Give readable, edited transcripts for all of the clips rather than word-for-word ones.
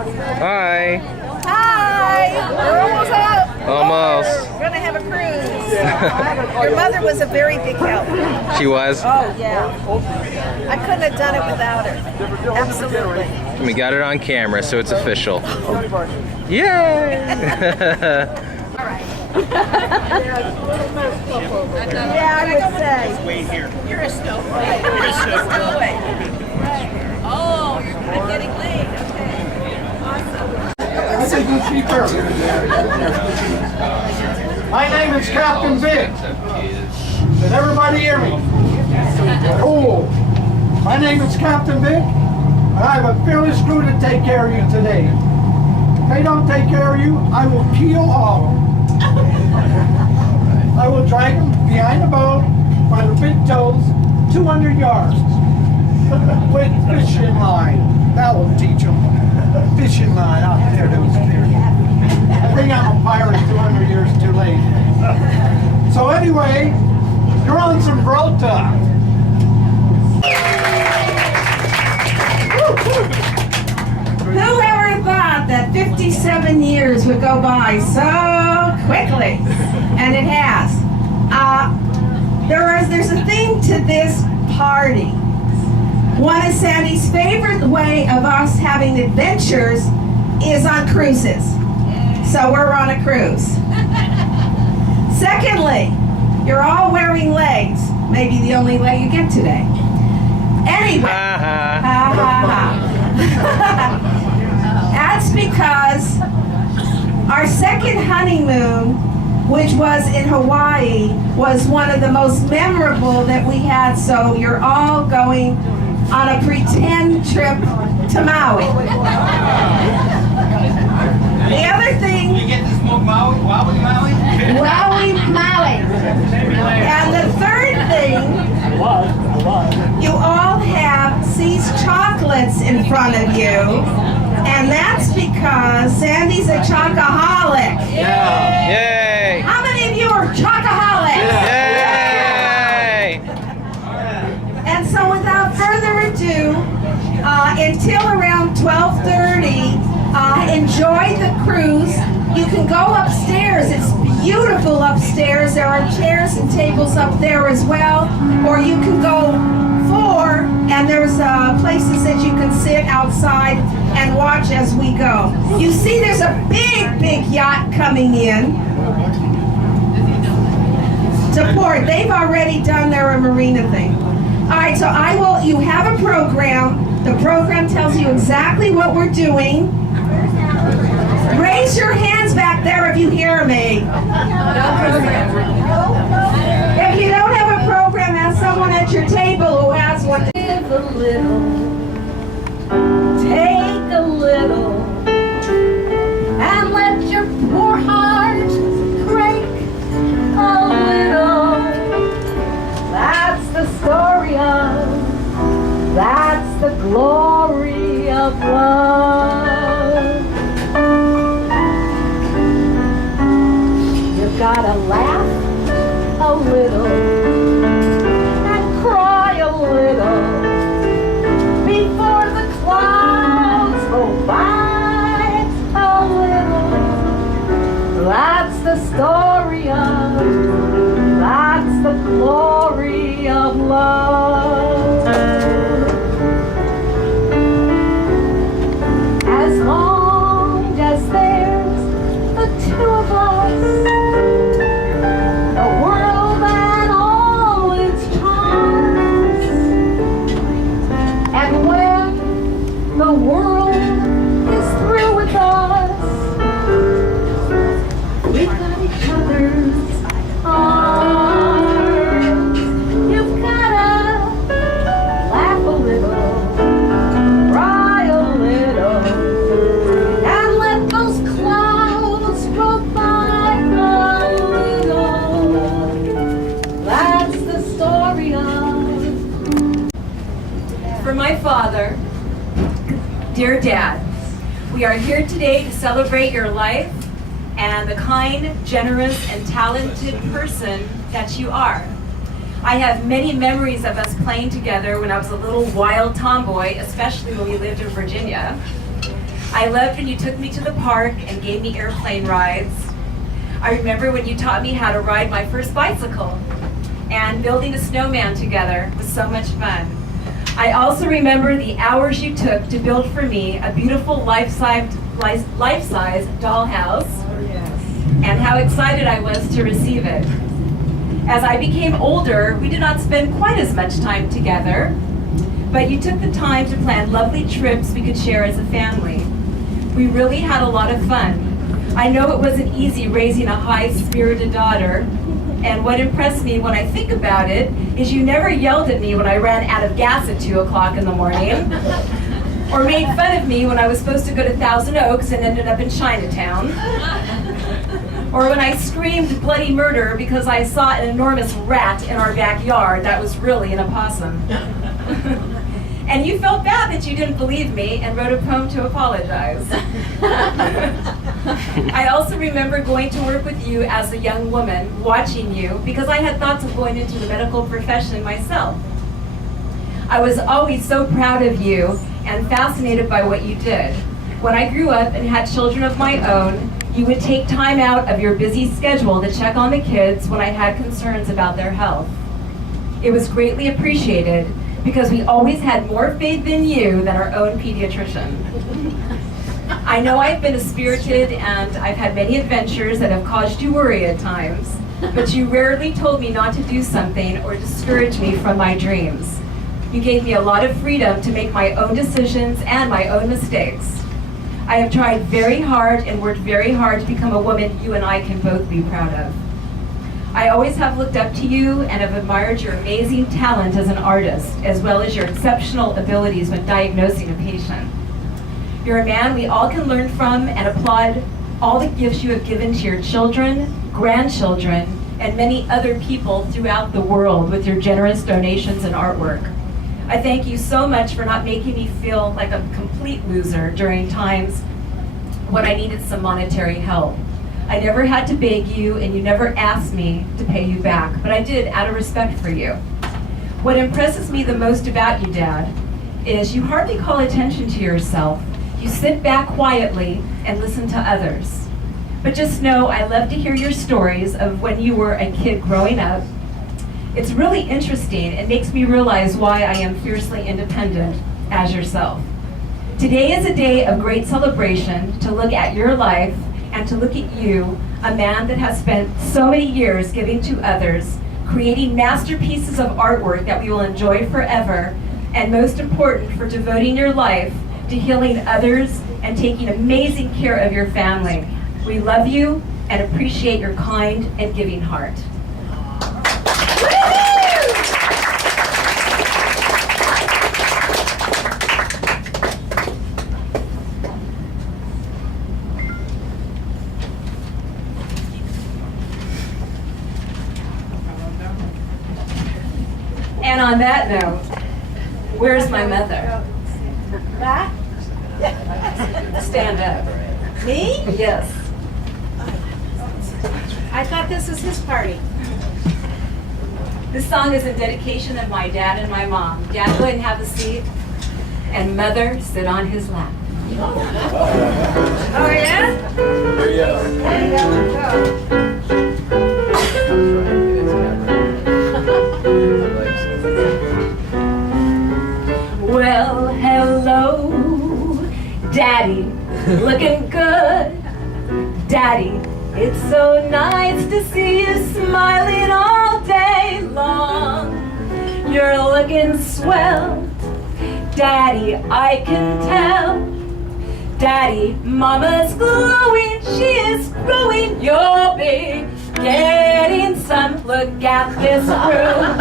Hi. Hi! We're almost out. Almost. We're gonna have a cruise. Your mother was a very big help. She was? Oh, yeah. I couldn't have done it without her. Absolutely. We got it on camera, so it's official. Yay! Yeah, I would say. Wait here. You're a snowflake. You're a snowflake. Oh, I'm getting late. Okay. Awesome. My name is Captain Vic. Did everybody hear me? Cool. My name is Captain Vic, and I have a fearless crew to take care of you today. If they don't take care of you, I will kill all of them. I will drag them behind the boat by the big toes 200 yards with fishing line. That will teach them. Fishing line out there, those clear. I think I'm a pirate 200 years too late. So anyway, you're on some Brota. Whoever thought that 57 years would go by so quickly? And it has. There's a theme to this party. One of Sandy's favorite way of us having adventures is on cruises. So we're on a cruise. Secondly, you're all wearing legs. Maybe the only leg you get today. Anyway. That's because our second honeymoon, which was in Hawaii, was one of the most memorable that we had. So you're all going on a pretend trip to Maui. The other thing... You get to smoke Maui? Maui? Maui, Maui. And the third thing, you all have See's chocolates in front of you, and that's because Sandy's a chocoholic. Yay! How many of you are chocoholics? Yay! And so without further ado, until around 12:30, enjoy the cruise. You can go upstairs. It's beautiful upstairs. There are chairs and tables up there as well. Or you can go forward, and there's places that you can sit outside and watch as we go. You see there's a big yacht coming in to port. They've already done their marina thing. All right, so you have a program. The program tells you exactly what we're doing. Raise your hands back there if you hear me. If you don't have a program, ask someone at your table who has one. Give a little, take a little, and let your poor heart break a little. That's the story of, that's the glory of love. You've gotta laugh a little and cry a little before the clouds go by a little. That's the story of, that's the glory of love. As long as there's the two of us, the world and all its charms, and when the world is through with us, we've got each other's arms. You've gotta laugh a little, cry a little, and let those clouds go by a little. That's the story of. For my father, dear Dad, we are here today to celebrate your life and the kind, generous, and talented person that you are. I have many memories of us playing together when I was a little wild tomboy, especially when we lived in Virginia. I loved when you took me to the park and gave me airplane rides. I remember when you taught me how to ride my first bicycle, and building a snowman together was so much fun. I also remember the hours you took to build for me a beautiful life-size dollhouse, and how excited I was to receive it. As I became older, we did not spend quite as much time together, but you took the time to plan lovely trips we could share as a family. We really had a lot of fun. I know it wasn't easy raising a high-spirited daughter, and what impressed me when I think about it is you never yelled at me when I ran out of gas at 2 o'clock in the morning, or made fun of me when I was supposed to go to Thousand Oaks and ended up in Chinatown, or when I screamed bloody murder because I saw an enormous rat in our backyard that was really an opossum. And you felt bad that you didn't believe me and wrote a poem to apologize. I also remember going to work with you as a young woman, watching you, because I had thoughts of going into the medical profession myself. I was always so proud of you and fascinated by what you did. When I grew up and had children of my own, you would take time out of your busy schedule to check on the kids when I had concerns about their health. It was greatly appreciated because we always had more faith in you than our own pediatrician. I know I've been a spirited and I've had many adventures that have caused you worry at times, but you rarely told me not to do something or discourage me from my dreams. You gave me a lot of freedom to make my own decisions and my own mistakes. I have tried very hard and worked very hard to become a woman you and I can both be proud of. I always have looked up to you and have admired your amazing talent as an artist, as well as your exceptional abilities when diagnosing a patient. You're a man we all can learn from and applaud all the gifts you have given to your children, grandchildren, and many other people throughout the world with your generous donations and artwork. I thank you so much for not making me feel like a complete loser during times when I needed some monetary help. I never had to beg you, and you never asked me to pay you back, but I did out of respect for you. What impresses me the most about you, Dad, is you hardly call attention to yourself. You sit back quietly and listen to others. But just know I love to hear your stories of when you were a kid growing up. It's really interesting and makes me realize why I am fiercely independent as yourself. Today is a day of great celebration to look at your life and to look at you, a man that has spent so many years giving to others, creating masterpieces of artwork that we will enjoy forever, and most important, for devoting your life to healing others and taking amazing care of your family. We love you and appreciate your kind and giving heart. And on that note, where's my mother? Stand up. Me? Yes. I thought this was his party. This song is a dedication of my dad and my mom. Dad, go ahead and have a seat. And Mother, sit on his lap. Oh, yeah? There you go. Well, hello, Daddy, looking good. Daddy, it's so nice to see you smiling all day long. You're looking swell, Daddy, I can tell. Daddy, Mama's glowing, she is growing. You'll be getting some. Look at this room.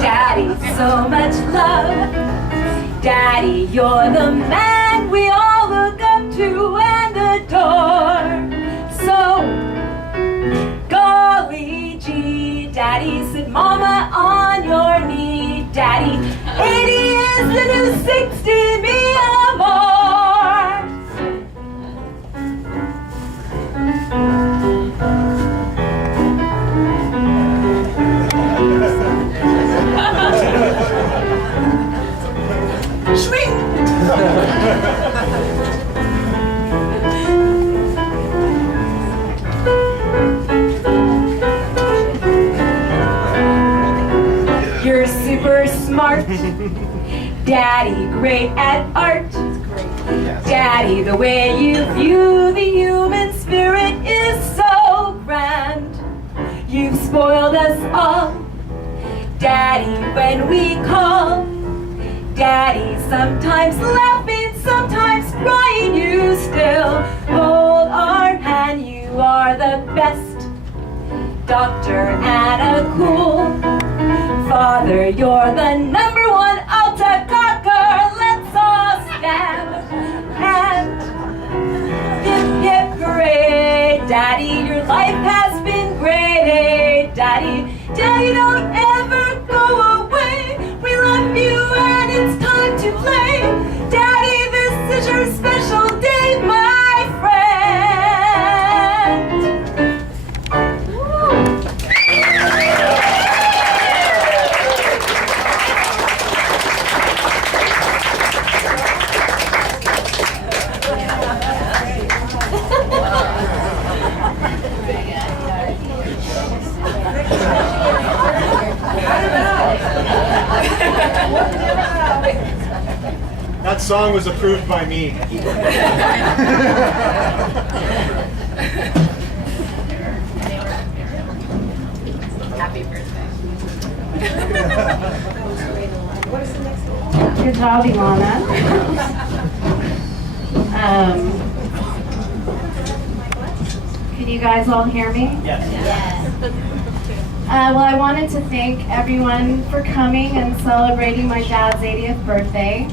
Daddy, so much love. Daddy, you're the man we all look up to and adore. So, golly gee, Daddy, sit Mama on your knee. Daddy, 80 is the new 60, me amor. Daddy, great at art. Daddy, the way you view the human spirit is so grand. You've spoiled us all. Daddy, when we call. Daddy, sometimes laughing, sometimes crying, you still hold our hand. You are the best doctor and a cool father. You're the number one altar cocker. Let's all stand and hip hip hooray. Daddy, your life has been great. Daddy, Daddy, don't ever go away. We love you and it's time to play. Daddy, this is your special day, my friend. That song was approved by me. Happy birthday. Good job, Ilana. Can you guys all hear me? Yes. Well, I wanted to thank everyone for coming and celebrating my dad's 80th birthday.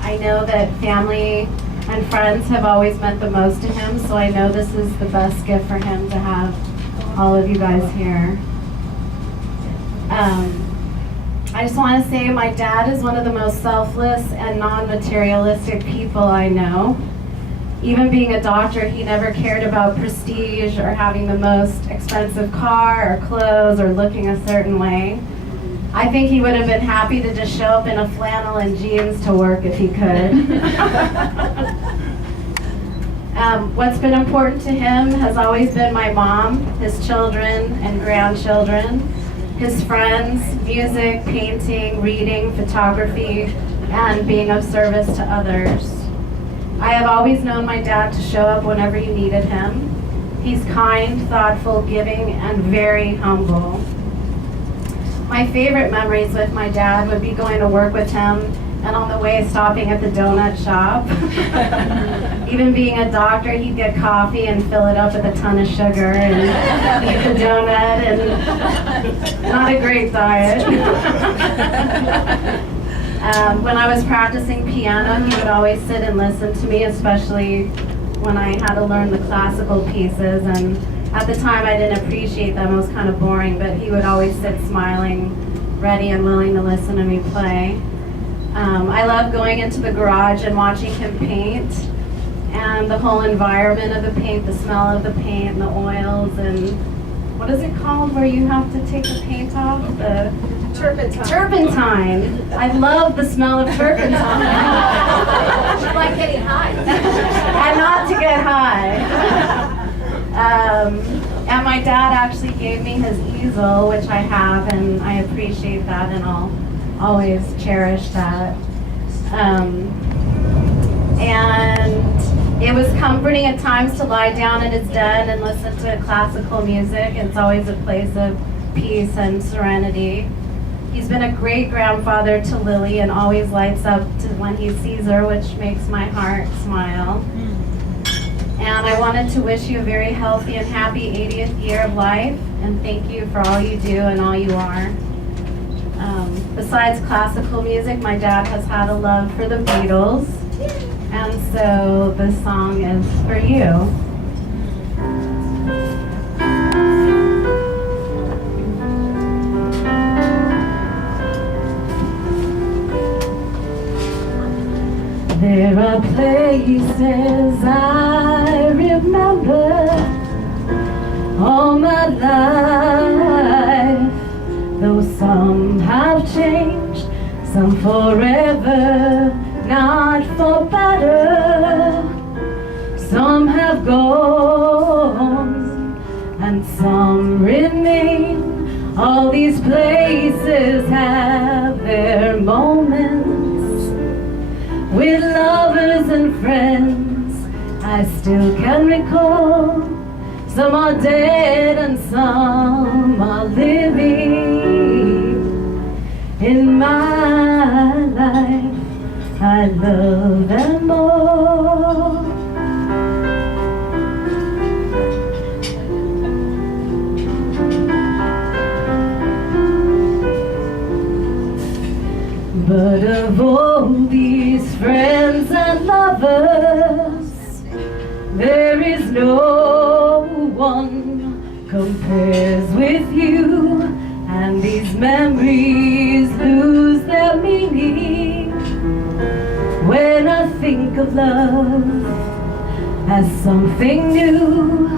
I know that family and friends have always meant the most to him, so I know this is the best gift for him to have all of you guys here. I just want to say my dad is one of the most selfless and non-materialistic people I know. Even being a doctor, he never cared about prestige or having the most expensive car or clothes or looking a certain way. I think he would have been happy to just show up in a flannel and jeans to work if he could. What's been important to him has always been my mom, his children and grandchildren, his friends, music, painting, reading, photography, and being of service to others. I have always known my dad to show up whenever you needed him. He's kind, thoughtful, giving, and very humble. My favorite memories with my dad would be going to work with him and on the way stopping at the donut shop. Even being a doctor, he'd get coffee and fill it up with a ton of sugar and eat the donut, and not a great diet. When I was practicing piano, he would always sit and listen to me, especially when I had to learn the classical pieces. And at the time, I didn't appreciate them. It was kind of boring, but he would always sit smiling, ready and willing to listen to me play. I love going into the garage and watching him paint, and the whole environment of the paint, the smell of the paint, and the oils, and what is it called where you have to take the paint off? The Turpentine. turpentine. I love the smell of turpentine. Like getting high. And not to get high. And my dad actually gave me his easel, which I have, and I appreciate that, and I'll always cherish that. And it was comforting at times to lie down in his den and listen to classical music. It's always a place of peace and serenity. He's been a great grandfather to Lily and always lights up to when he sees her, which makes my heart smile. And I wanted to wish you a very healthy and happy 80th year of life, and thank you for all you do and all you are. Besides classical music, my dad has had a love for the Beatles, and so this song is for you. There are places I remember all my life, though some have changed, some forever, not for better. Some have gone and some remain. All these places have their moments I still can recall. Some are dead and some are living. In my life, I love them all. But of all these friends and lovers, there is no one compares with you, and these memories lose their meaning when I think of love as something new.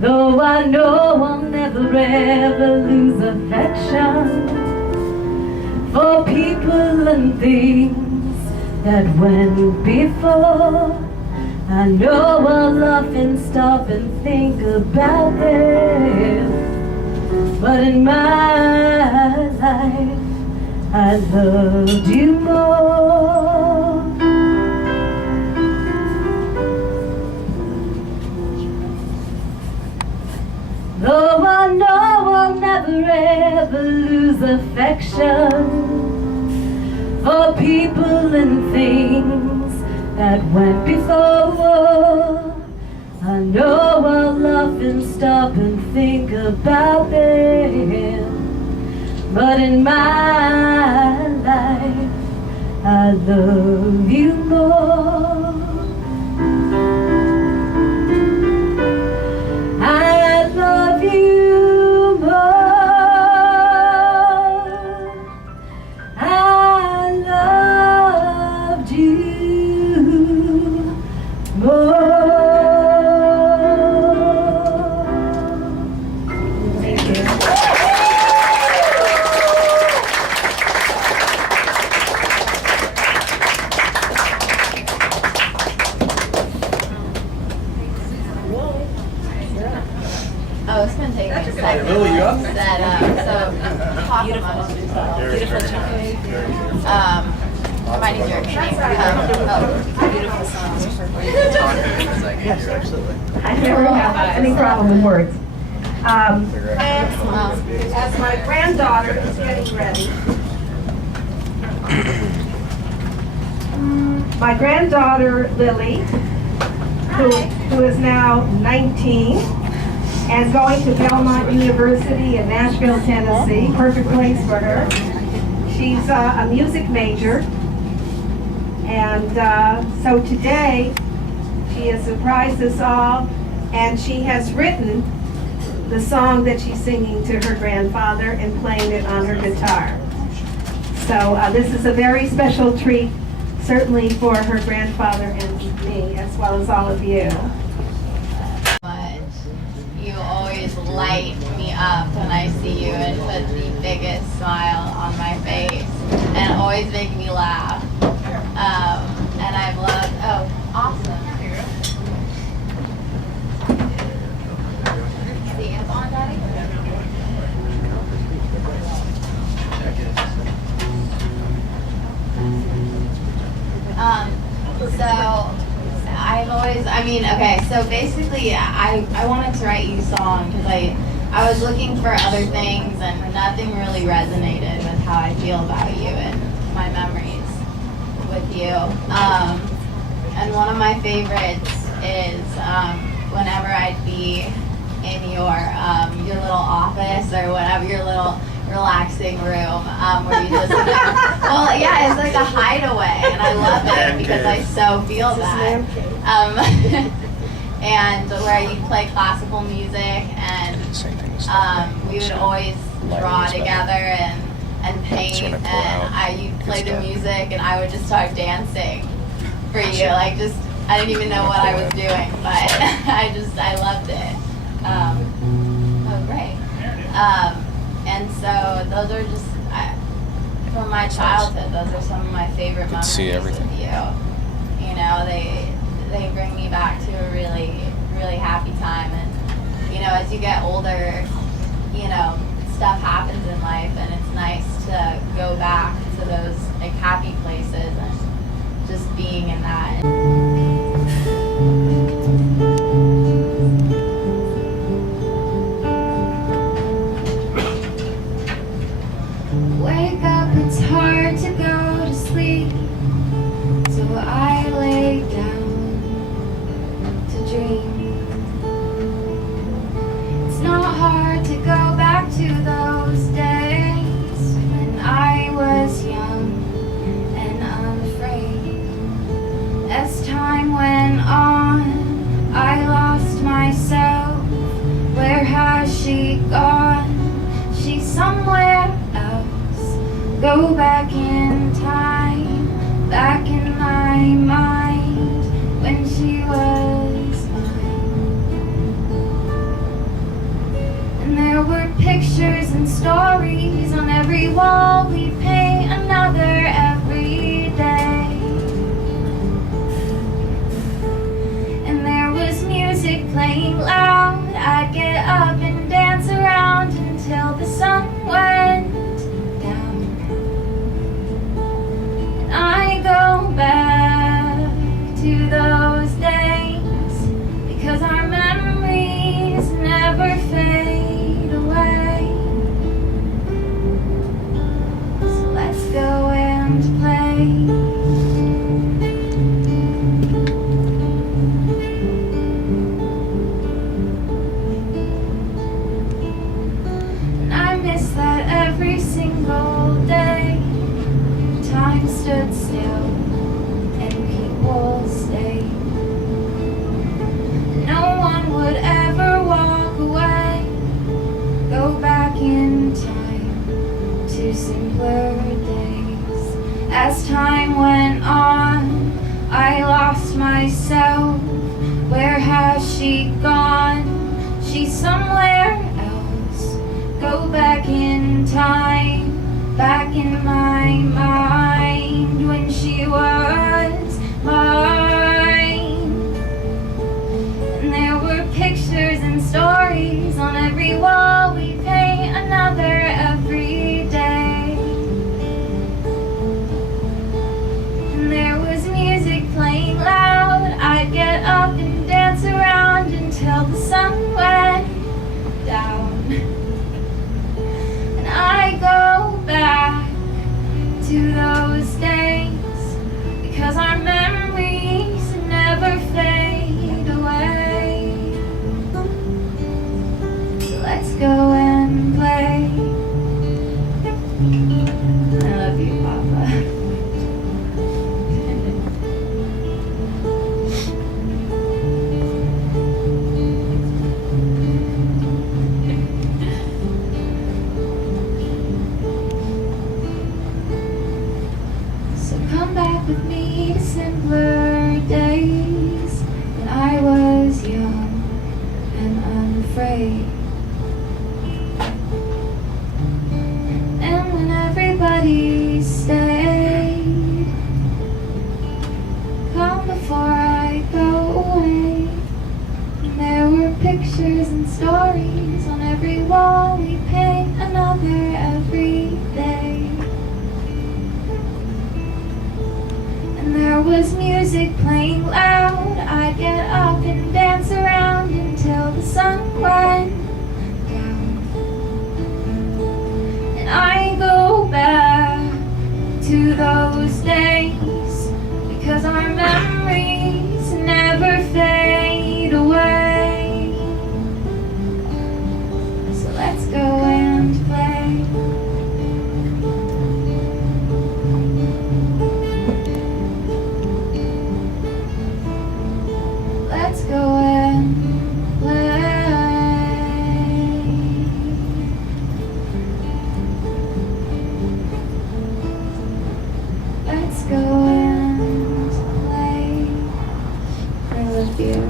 Though I know I'll never ever lose affection for people and things that went before. I know I'll often stop and think about them, but in my life I loved you more. Though I know I'll never ever lose affection for people and things that went before, I know I'll often stop and think about them, but in my life I love you more. I love you more. I loved you more. Thank you. Oh, it's gonna take me a second. Lily, you up? That, so, talk amongst yourselves. Beautiful job. I might need your opinion. Beautiful song. I never have any problem with words. Wow. As my granddaughter is getting ready, my granddaughter Lily, who is now 19 and going to Belmont University in Nashville, Tennessee, perfect place for her. She's a music major, and so today she has surprised us all, and she has written the song that she's singing to her grandfather and playing it on her guitar. So this is a very special treat, certainly for her grandfather and me, as well as all of you. Much. You always light me up when I see you and put the biggest smile on my face and always make me laugh. And I've loved, oh, awesome. The amp on, Daddy? So I've always, okay, so basically I wanted to write you a song because I was looking for other things and nothing really resonated with how I feel about you and my memories with you. And one of my favorites is whenever I'd be in your little office or whatever, your little relaxing room where you just well, yeah, it's like a hideaway, and I love it because I so feel that. And where you play classical music, and we would always draw together and paint, and you'd play the music, and I would just start dancing for you, like just I didn't even know what I was doing, but I loved it. Oh, great. And so those are just, from my childhood, those are some of my favorite memories with you. You know, they bring me back to a really, really happy time. And, you know, as you get older, you know, stuff happens in life, and it's nice to go back to those, like, happy places and just being in that. go back in time, back in my mind, when she was mine. And there were pictures and stories on every wall. We paint another every day. And there was music playing loud. I'd get up and dance around until the sun went down. And I go back to those days because our memories never fade away. So let's go and play. Every single day, time stood still and people stayed. No one would ever walk away, go back in time to simpler days. As time went on, I lost myself. Where has she gone? She's somewhere else. Go back in time, back in my mind, when she was mine. And there were pictures and stories on every wall. We paint another every day. And there was music playing loud. I'd get up and dance around until the sun went down. I go back to those days because our memories never fade away. So let's go and play. I love you, Papa. Come back with me to simpler days when I was young and unafraid. And when everybody stayed. Come before I go away. And there were pictures and stories on every wall. We paint another every day. There was music playing loud. I'd get up and dance around until the sun went down. And I go back to those days because our memories never fade away. So let's go and play. Let's go and play. Let's go and play. I love you.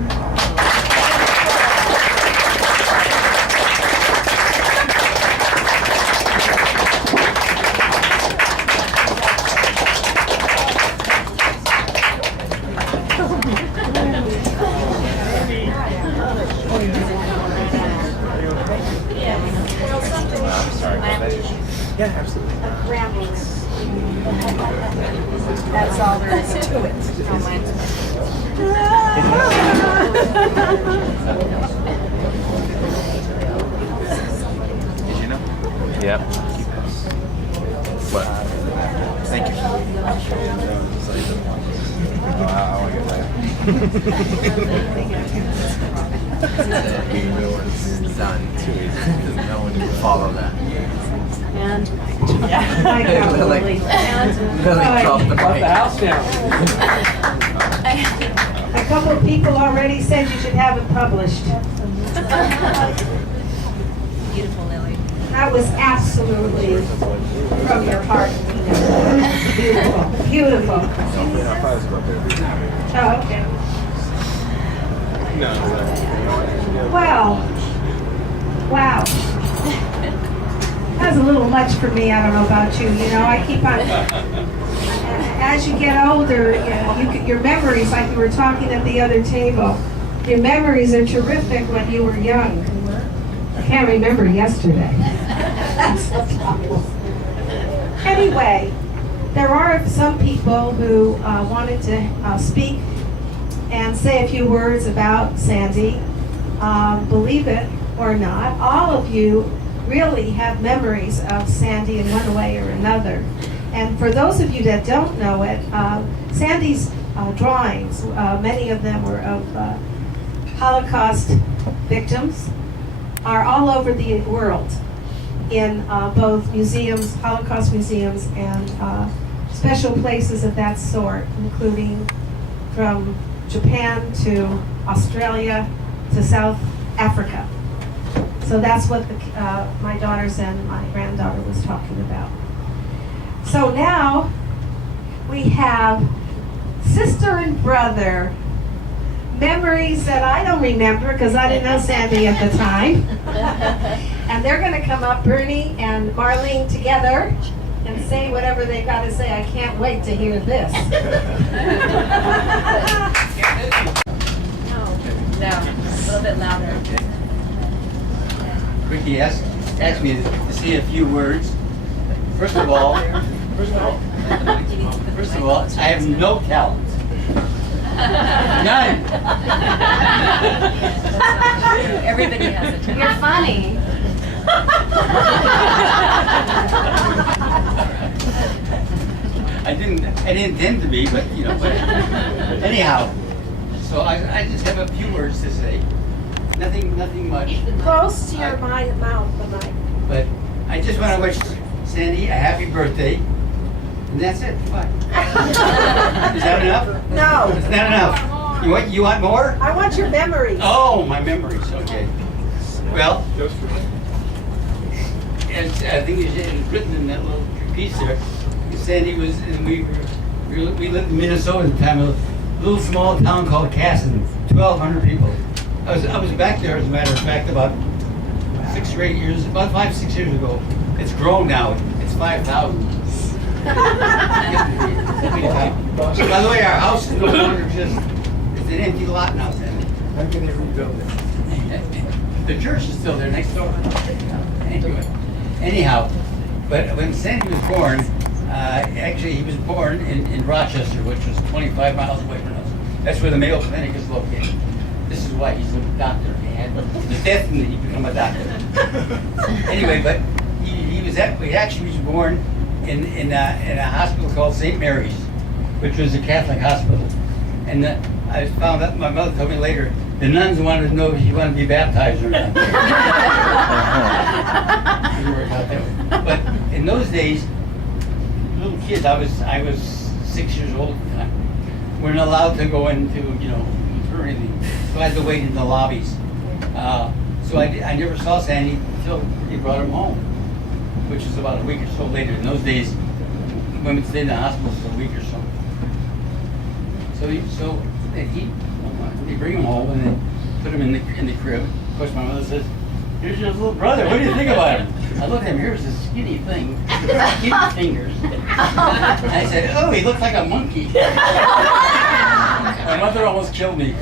Yeah, absolutely. That's all there is to it. Did you know? Yep. What? Thank you. I want to get done. Doesn't know when to follow that. And yeah, I got Lily. Lily dropped the mic. the house down. a couple of people already said you should have it published. Beautiful, Lily. That was absolutely from your heart. Beautiful, beautiful. Oh, okay. Wow. Wow. That's a little much for me. I don't know about you. You know, I keep on. As you get older, your memories, like we were talking at the other table, your memories are terrific when you were young. I can't remember yesterday. That's the problem. Anyway, there are some people who wanted to speak and say a few words about Sandy. Believe it or not, all of you really have memories of Sandy in one way or another. And for those of you that don't know it, Sandy's drawings, many of them were of Holocaust victims, are all over the world in both museums, Holocaust museums, and special places of that sort, including from Japan to Australia to South Africa. So that's what my daughters and my granddaughter was talking about. So now we have sister and brother. Memories that I don't remember because I didn't know Sandy at the time. And they're going to come up, Bernie and Marlene, together and say whatever they've got to say. I can't wait to hear this. No, a little bit louder. Ricky asked me to say a few words. First of all, I have no talent. None. Everybody has a You're funny. I didn't intend to be, but but anyhow. So I just have a few words to say. Nothing much. Close to your mouth, the mic. But I just want to wish Sandy a happy birthday. And that's it. Fine. Is that enough? No, It's not enough. You want more? I want your memories. Oh, my memories. Okay. Well, and I think it's written in that little piece there. Sandy was, and we lived in Minnesota at the time, a little small town called Casson, 1,200 people. I was back there, as a matter of fact, about 6 or 8 years, about 5, 6 years ago. It's grown now. It's 5,000. By the way, our house is no longer just, it's an empty lot now, Sandy. How can they rebuild it? The church is still there next door. Anyway, anyhow, but when Sandy was born, actually he was born in Rochester, which was 25 miles away from us. That's where the Mayo Clinic is located. This is why he's a doctor. He had the death and he become a doctor. Anyway, but he actually was born in a hospital called St. Mary's, which was a Catholic hospital. And I found out, my mother told me later, the nuns wanted to know if he wanted to be baptized or not. But in those days, little kids, I was 6 years old at the time, weren't allowed to go into, or anything. So I had to wait in the lobbies. So I never saw Sandy until he brought him home, which was about a week or so later. In those days, women stayed in the hospital for a week or so. So they bring him home and then put him in the crib. Of course, my mother says, "Here's your little brother. What do you think about him?" I looked at him. Here's this skinny thing, skinny fingers. And I said, "Oh, he looks like a monkey." My mother almost killed me.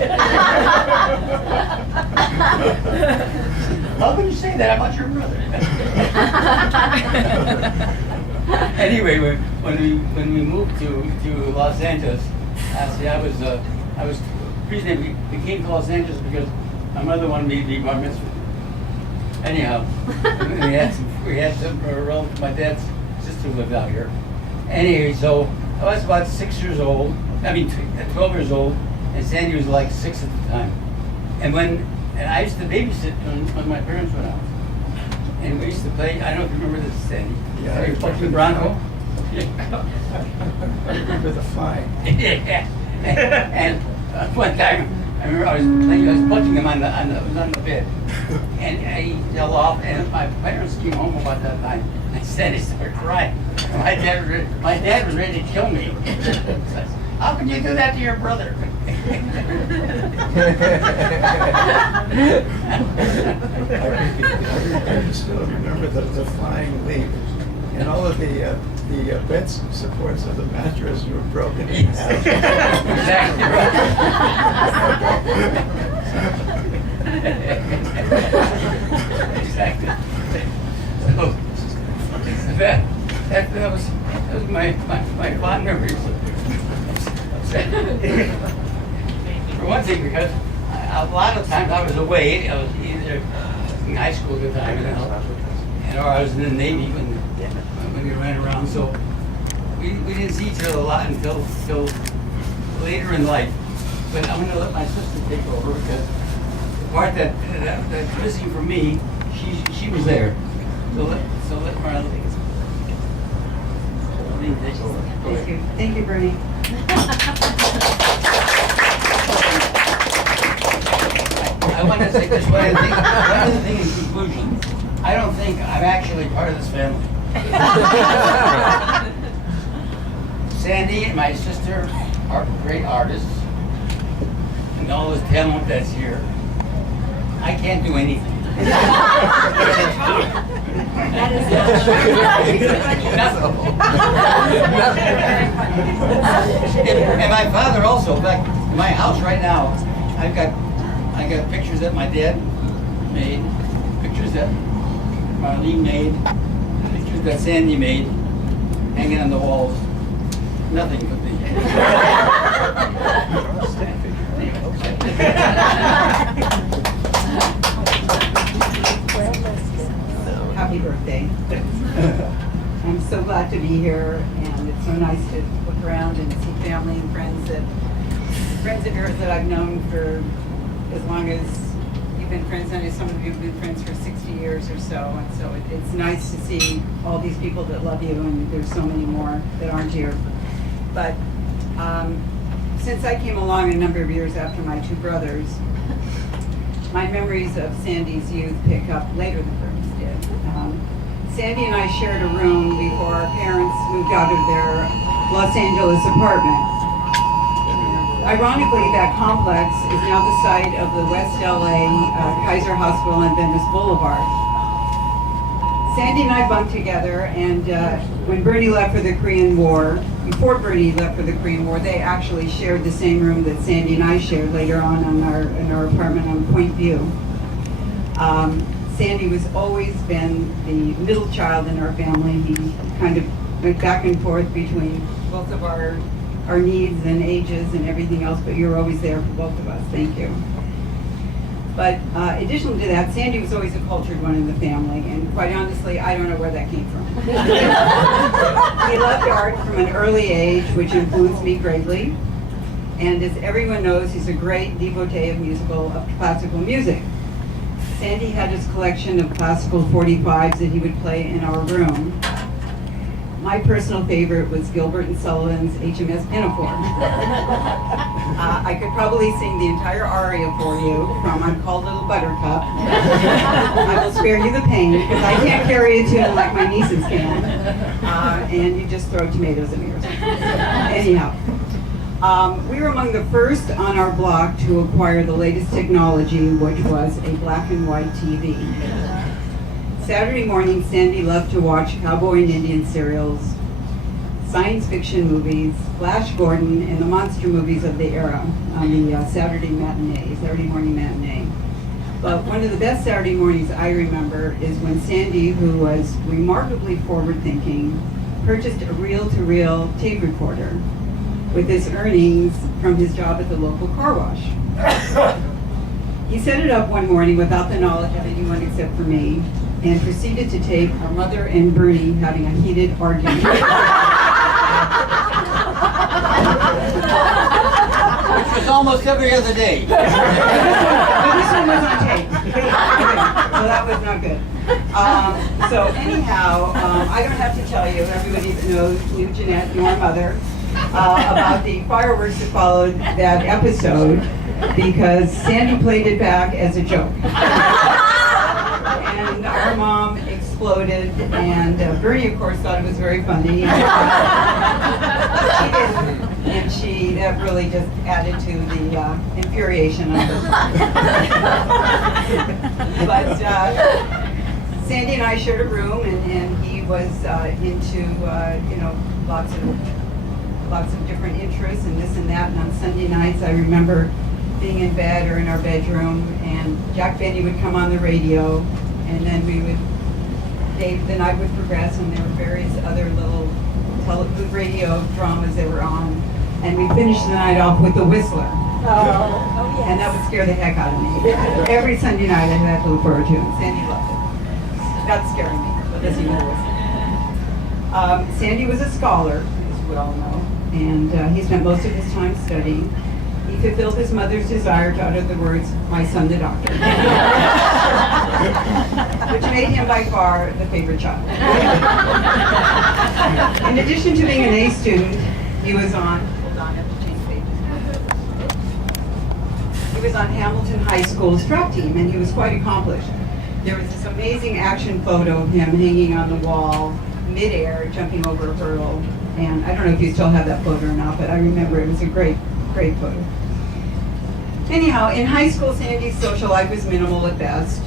How can you say that about your brother? Anyway, when we moved to Los Angeles, I was the reason we came to Los Angeles because my mother wanted me to be bar mitzvah. Anyhow, we had some relatives. My dad's sister lived out here. Anyway, so I was about 12 years old, and Sandy was like 6 at the time. And I used to babysit when my parents went out. And we used to play, I don't know if you remember this, Sandy. Yeah. You played Bronco? I remember the flying. Yeah. And one time, I I remember I was punching him on the bed, and he fell off. And my parents came home about that time. I said he started crying. My dad was ready to kill me. How can you do that to your brother? I still remember the flying leap, and all of the bed supports of the mattress were broken in half. Exactly right. Exactly. So, that was my fond memories of Sandy. For one thing, because a lot of times I was away. I was either in high school at the time, or I was in the Navy when we ran around. So we didn't see each other a lot until later in life. But I'm going to let my sister take over because the part that's missing for me, she was there. So let Marla take it. Take over. Thank you. Thank you, Bernie. I want to say this one other thing in conclusion. I don't think I'm actually part of this family. Sandy and my sister are great artists, and all this talent that's here. I can't do anything. That is not And my father also. In fact, in my house right now, I got pictures that my dad made, pictures that Marlene made, pictures that Sandy made, hanging on the walls. Nothing but me. Happy birthday. I'm so glad to be here, and it's so nice to look around and see family and friends of yours that I've known for as long as you've been friends. I know some of you have been friends for 60 years or so, and so it's nice to see all these people that love you, and there's so many more that aren't here. But since I came along a number of years after my two brothers, my memories of Sandy's youth pick up later than Bernie's did. Sandy and I shared a room before our parents moved out of their Los Angeles apartment. Ironically, that complex is now the site of the West LA Kaiser Hospital on Venice Boulevard. Sandy and I bunked together, and when Bernie left for the Korean War, before Bernie left for the Korean War, they actually shared the same room that Sandy and I shared later on in our apartment on Point View. Sandy was always been the middle child in our family. He kind of went back and forth between both of our needs and ages and everything else, but you were always there for both of us. Thank you. But additionally to that, Sandy was always a cultured one in the family, and quite honestly, I don't know where that came from. He loved art from an early age, which influenced me greatly. And as everyone knows, he's a great devotee of classical music. Sandy had his collection of classical 45s that he would play in our room. My personal favorite was Gilbert and Sullivan's HMS Pinafore. I could probably sing the entire aria for you from I'm Called Little Buttercup. I will spare you the pain because I can't carry a tune like my nieces can. And you just throw tomatoes in here. Anyhow. We were among the first on our block to acquire the latest technology, which was a black and white TV. Saturday morning, Sandy loved to watch cowboy and Indian serials, science fiction movies, Flash Gordon, and the monster movies of the era on the Saturday morning matinee. But one of the best Saturday mornings I remember is when Sandy, who was remarkably forward-thinking, purchased a reel-to-reel tape recorder with his earnings from his job at the local car wash. He set it up one morning without the knowledge of anyone except for me, and proceeded to tape our mother and Bernie having a heated argument. Which was almost every other day. But this one was on tape. So that was not good. So anyhow, I don't have to tell you, everybody that knew Jeanette, your mother, about the fireworks that followed that episode. because Sandy played it back as a joke. And our mom exploded, and Bernie, of course, thought it was very funny. She didn't, and that really just added to the infuriation of it. But Sandy and I shared a room, and he was into, you know, lots of different interests and this and that. And on Sunday nights, I remember being in bed or in our bedroom, and Jack Benny would come on the radio, and then the night would progress, and there were various other little radio dramas that were on, and we finished the night off with The Whistler. Oh, yes. And that would scare the heck out of me. Every Sunday night I had to look forward to it. Sandy loved it. That's scaring me, but listening to The Whistler. Sandy was a scholar, as we all know, and he spent most of his time studying. He fulfilled his mother's desire to utter the words, "My son the doctor," which made him by far the favorite child. In addition to being an A student, he was on, hold on, I have to change pages. He was on Hamilton High School's track team, and he was quite accomplished. There was this amazing action photo of him hanging on the wall, midair, jumping over a hurdle. And I don't know if you still have that photo or not, but I remember it was a great photo. Anyhow, in high school, Sandy's social life was minimal at best.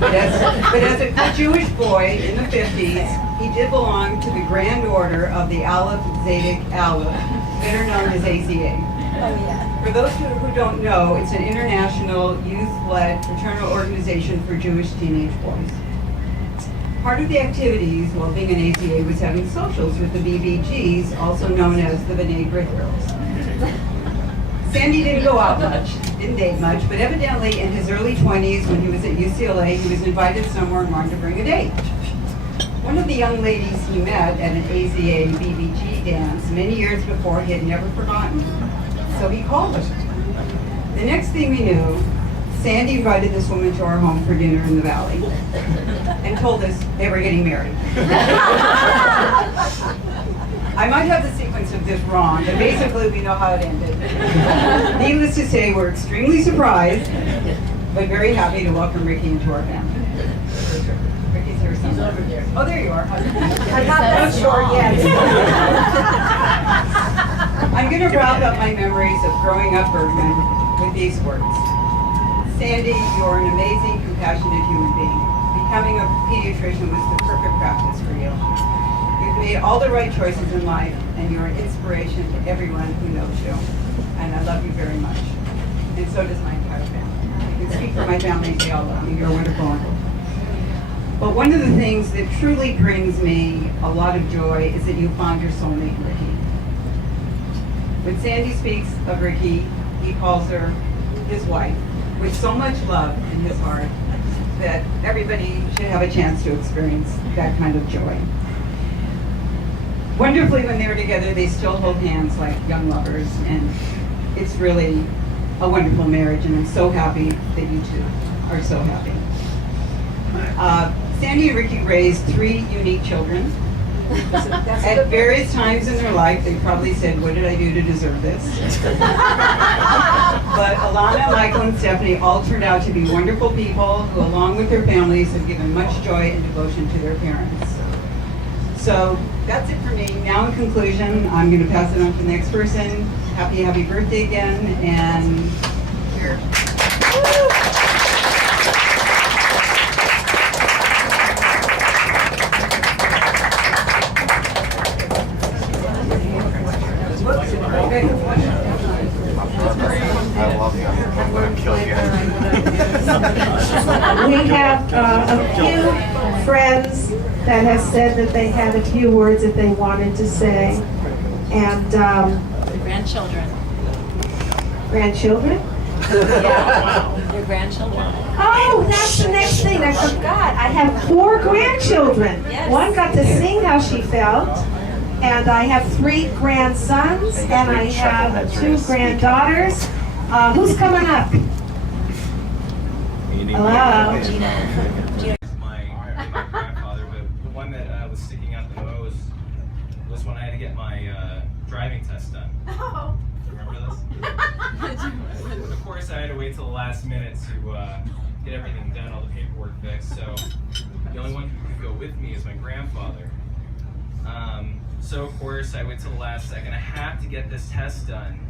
But as a good Jewish boy in the 50s, he did belong to the Grand Order of the Aleph Zedek Aleph, better known as AZA. Oh, yeah. For those who don't know, it's an international youth-led fraternal organization for Jewish teenage boys. Part of the activities while being an AZA was having socials with the BBGs, also known as the B'nai B'rith Girls. Sandy didn't go out much, didn't date much, but evidently in his early 20s when he was at UCLA, he was invited somewhere and wanted to bring a date. One of the young ladies he met at an AZA BBG dance many years before he had never forgotten. So he called her. The next thing we knew, Sandy invited this woman to our home for dinner in the valley and told us they were getting married. I might have the sequence of this wrong, but basically we know how it ended. Needless to say, we're extremely surprised, but very happy to welcome Ricky into our family. Ricky's here somewhere. Oh, there you are. I'm not that sure yet. I'm going to wrap up my memories of growing up Bergman with these words. Sandy, you're an amazing, compassionate human being. Becoming a pediatrician was the perfect practice for you. You've made all the right choices in life, and you're an inspiration to everyone who knows you. And I love you very much. And so does my entire family. I can speak for my family and say all love you. You're a wonderful uncle. But one of the things that truly brings me a lot of joy is that you found your soulmate, Ricky. When Sandy speaks of Ricky, he calls her his wife, with so much love in his heart that everybody should have a chance to experience that kind of joy. Wonderfully, when they're together, they still hold hands like young lovers, and it's really a wonderful marriage, and I'm so happy that you two are so happy. Sandy and Ricky raised 3 unique children. At various times in their life, they probably said, "What did I do to deserve this?" But Alana, Michael, and Stephanie all turned out to be wonderful people who, along with their families, have given much joy and devotion to their parents. So that's it for me. Now, in conclusion, I'm going to pass it on to the next person. Happy birthday again, and here. We have a few friends that have said that they had a few words that they wanted to say. And Grandchildren. grandchildren? Yeah. Your grandchildren. Oh, that's the next thing. I forgot. I have 4 grandchildren. Yes. One got to sing how she felt. And I have 3 grandsons. And I have 2 granddaughters. Who's coming up? Hello. My grandfather, but the one that was sticking out the most was when I had to get my driving test done. Oh. Do you remember this? Of course, I wait till the last minute to get everything done, all the paperwork fixed. So the only one who could go with me is my grandfather. So of course I wait till the last second. I have to get this test done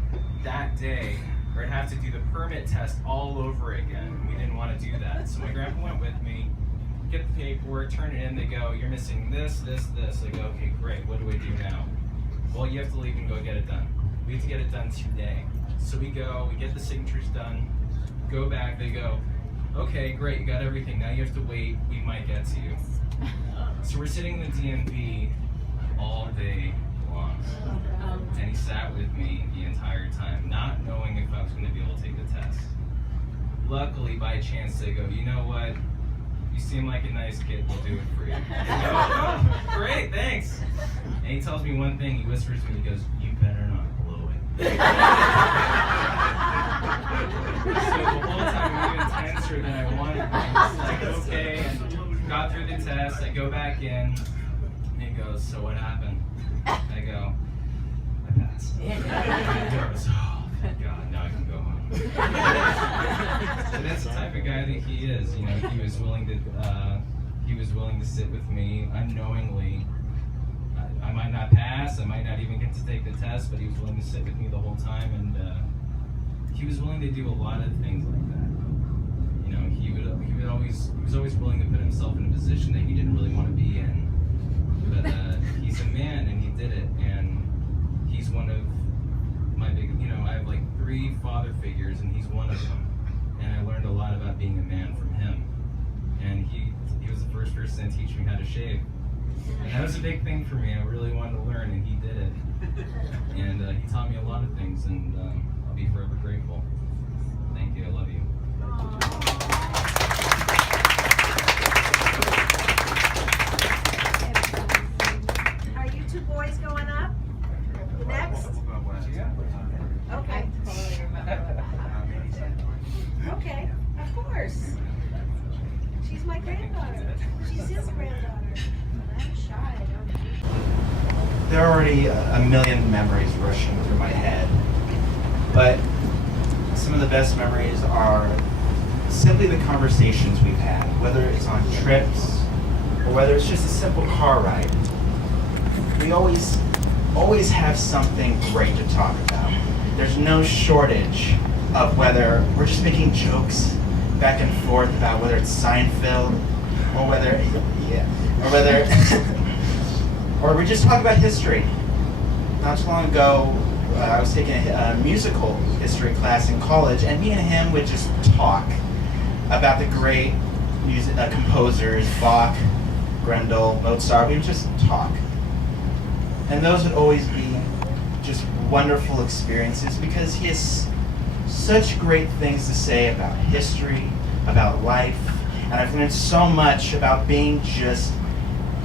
that day, or I'd have to do the permit test all over again. We didn't want to do that. So my grandpa went with me, get the paperwork, turn it in. They go, you're missing this, this, this. I go, okay, great. What do I do now? Well, you have to leave and go get it done. We have to get it done today. So we go, we get the signatures done, go back. They go, okay, great, you got everything. Now you have to wait. We might get to you. So we're sitting in the DMV all day long. And he sat with me the entire time, not knowing if I was going to be able to take the test. Luckily, by chance, they go, you know what? You seem like a nice kid, we'll do it for you. I go, oh, great, thanks. And he tells me one thing, he whispers to me, he goes, you better not blow it. So the whole time I'm even tenser than I wanted. I'm like, okay, and got through the test, I go back in, and he goes, so what happened? I go, I passed. He goes, oh, thank God, now I can go home. So that's the type of guy that he is. You know, he was willing to sit with me unknowingly. I might not pass, I might not even get to take the test, but he was willing to sit with me the whole time, and he was willing to do a lot of things like that. You know, he was always willing to put himself in a position that he didn't really want to be in. But he's a man, and he did it, and he's one of my big, you know, I have like 3 father figures, and he's one of them. And I learned a lot about being a man from him. And he was the first person to teach me how to shave. And that was a big thing for me. I really wanted to learn, and he did it. And he taught me a lot of things, and I'll be forever grateful. Thank you. I love you. Are you 2 boys going up next? Okay. Okay, of course. She's my granddaughter. She's his granddaughter. I'm shy. There are already a million memories rushing through my head, but some of the best memories are simply the conversations we've had, whether it's on trips or whether it's just a simple car ride. We always have something great to talk about. There's no shortage of whether we're just making jokes back and forth about whether it's Seinfeld or or we just talk about history. Not too long ago, I was taking a musical history class in college, and me and him would just talk about the great music composers, Bach, Grendel, Mozart. We would just talk. And those would always be just wonderful experiences because he has such great things to say about history, about life, and I've learned so much about being just,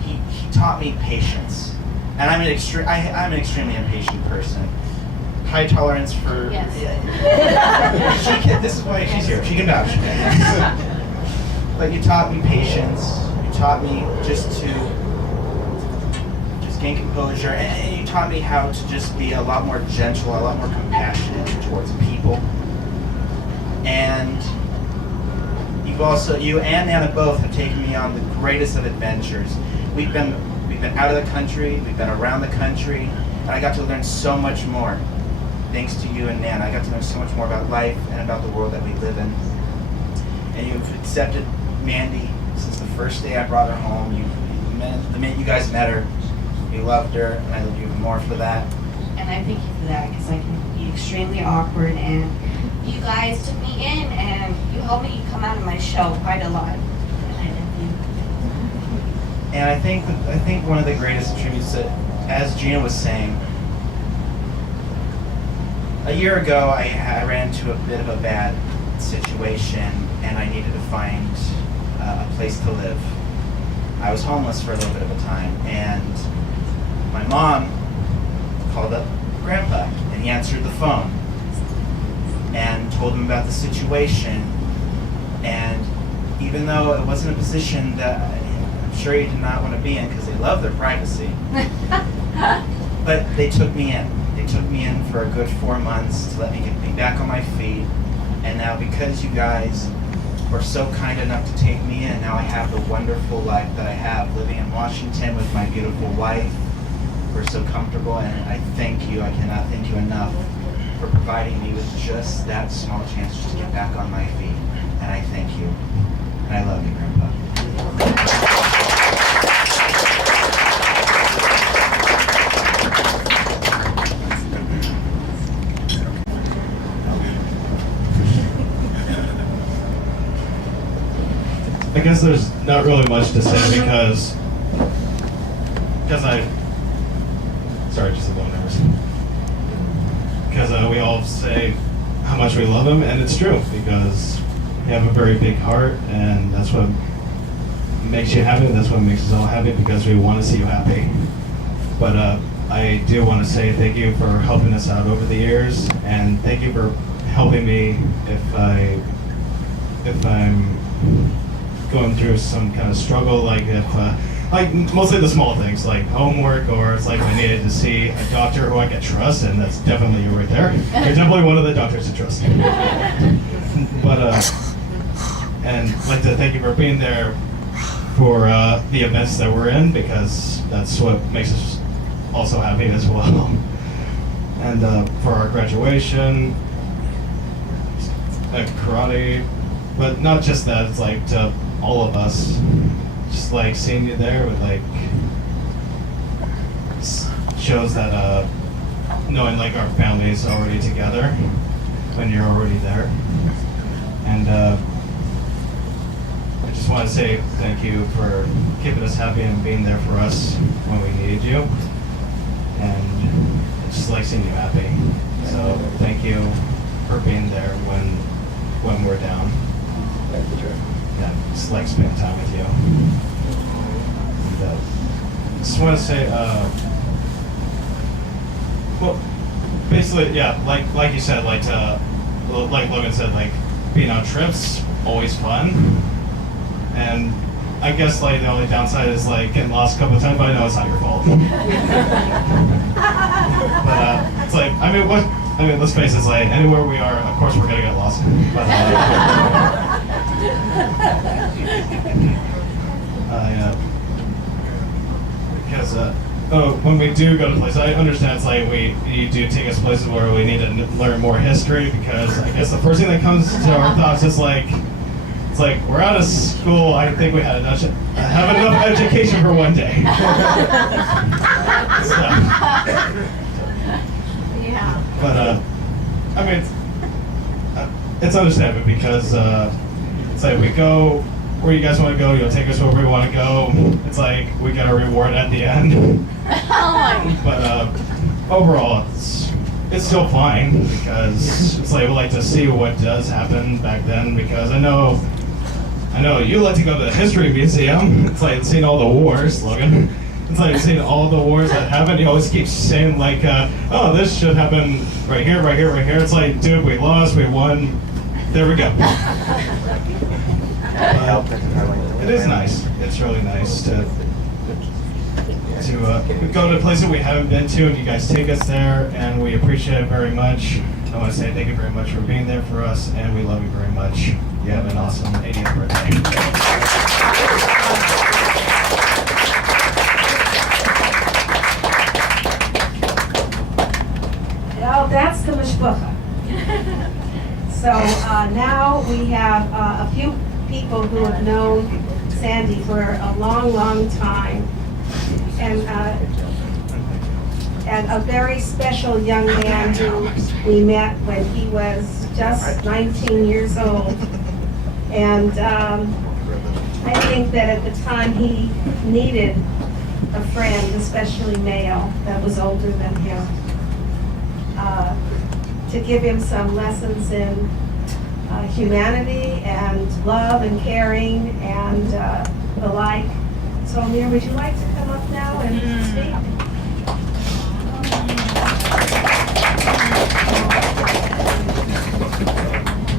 he taught me patience. And I'm an extremely impatient person. High tolerance for... Yes. This is why she's here. She can vouch. But you taught me patience. You taught me just gain composure, and you taught me how to just be a lot more gentle, a lot more compassionate towards people. And you and Nana both have taken me on the greatest of adventures. We've been out of the country, we've been around the country, and I got to learn so much more. Thanks to you and Nana, I got to learn so much more about life and about the world that we live in. And you've accepted Mandy since the first day I brought her home. The minute you guys met her, you loved her, and I love you even more for that. And I thank you for that, because I can be extremely awkward, and you guys took me in, and you helped me come out of my shell quite a lot. And I love you. And I think one of the greatest tributes that, as Gina was saying, a year ago I ran into a bit of a bad situation, and I needed to find a place to live. I was homeless for a little bit of a time, and my mom called up Grandpa, and he answered the phone and told him about the situation. And even though it wasn't a position that I'm sure he did not want to be in because they love their privacy, but they took me in. They took me in for a good 4 months to let me get me back on my feet, And now because you guys were so kind enough to take me in, now I have the wonderful life that I have, living in Washington with my beautiful wife. We're so comfortable, and I thank you. I cannot thank you enough for providing me with just that small chance just to get back on my feet. And I thank you. And I love you, Grandpa. I guess there's not really much to say because sorry, just a little nervous. Because we all say how much we love him, and it's true because you have a very big heart, and that's what makes you happy. That's what makes us all happy because we want to see you happy. But I do want to say thank you for helping us out over the years, and thank you for helping me if I'm going through some kind of struggle, like like mostly the small things like homework, or it's like I needed to see a doctor who I could trust, and that's definitely you right there. You're definitely one of the doctors to trust. But and I'd like to thank you for being there for the events that we're in, because that's what makes us also happy as well. And for our graduation, karate, but not just that, it's like to all of us, just like seeing you there with like shows that knowing like our family is already together when you're already there. And I just want to say thank you for keeping us happy and being there for us when we needed you, and I just like seeing you happy. So thank you for being there when we're down. Yeah, just like spending time with you. And, just want to say, well, basically, yeah, like you said, like Logan said, like being on trips, always fun. And I guess like the only downside is like getting lost a couple of times, but I know it's not your fault. But it's like, I mean, let's face it, it's like anywhere we are, of course we're gonna get lost. But because when we do go to places, I understand it's like you do take us places where we need to learn more history, because I guess the first thing that comes to our thoughts is like, it's like we're out of school. I think we have enough education for one day. So, Yeah. but I mean, it's understandable because it's like we go where you guys want to go. You'll take us where we want to go. It's like we get a reward at the end. But overall, it's still fine, because it's like we like to see what does happen back then, because I know you like to go to the history museum. It's like seeing all the wars, Logan. It's like seeing all the wars that happened. You always keep saying like, oh, this should happen right here, right here, right here. It's like, dude, we lost, we won. There we go. It is nice. It's really nice to go to places we haven't been to, and you guys take us there, and we appreciate it very much. I want to say thank you very much for being there for us, and we love you very much. You have an awesome 80th birthday. Well, that's the mishpucha. So now we have a few people who have known Sandy for a long, long time, and a very special young man who we met when he was just 19 years old. And I think that at the time he needed a friend, especially male, that was older than him, to give him some lessons in humanity and love and caring and the like. So Amir, would you like to come up now and speak?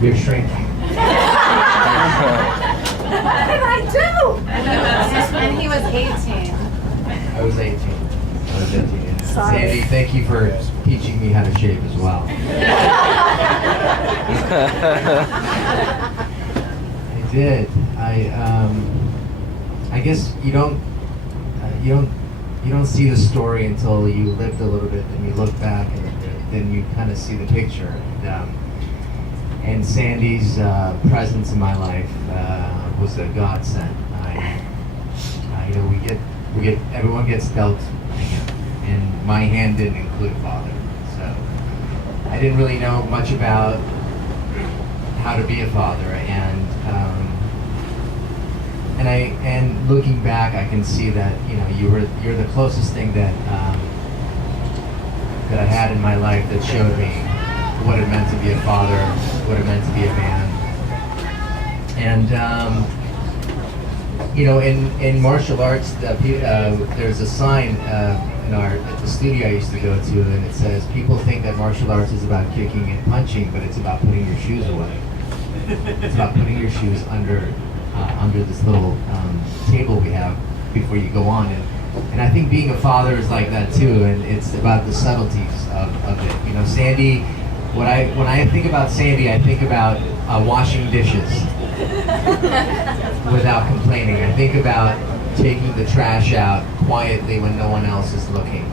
Big strength. What did I do? And he was 18. I was 18. So Sandy, thank you for teaching me how to shave as well. I did. I guess you don't see the story until you lived a little bit and you look back and then you kind of see the picture. And Sandy's presence in my life was a godsend. You know, everyone gets dealt a hand, and my hand didn't include father. So I didn't really know much about how to be a father, and looking back, I can see that you're the closest thing that I had in my life that showed me what it meant to be a father, what it meant to be a man, and in martial arts, there's a sign at the studio I used to go to, and it says, people think that martial arts is about kicking and punching, but it's about putting your shoes away. It's about putting your shoes under this little table we have before you go on. And I think being a father is like that too, and it's about the subtleties of it. You know, Sandy, when I think about Sandy, I think about washing dishes without complaining. I think about taking the trash out quietly when no one else is looking.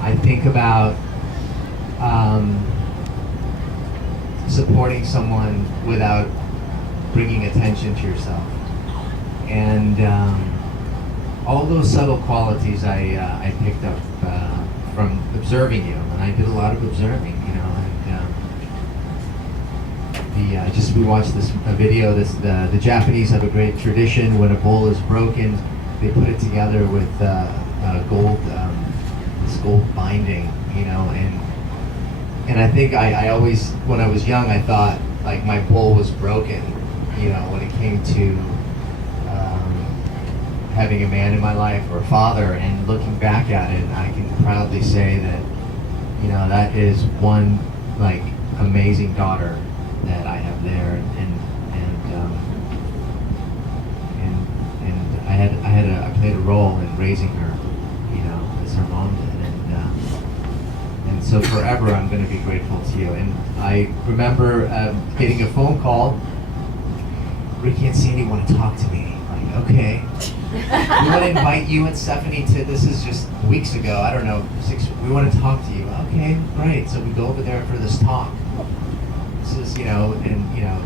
I think about supporting someone without bringing attention to yourself. And all those subtle qualities I picked up from observing you, and I did a lot of observing, you know. And we watched this video. The Japanese have a great tradition. When a bowl is broken, they put it together with gold, this gold binding, you know. And I think I always, when I was young, I thought like my bowl was broken, you know, when it came to having a man in my life or a father. And looking back at it, I can proudly say that, you know, that is one like amazing daughter that I have there, and I played a role in raising her, you know, as her mom did, and so forever I'm going to be grateful to you. And I remember getting a phone call. Ricky and Sandy want to talk to me. Like, okay, we want to invite you and Stephanie to. This is just weeks ago. I don't know, we want to talk to you. Okay, great. So we go over there for this talk. This is, you know, and you know,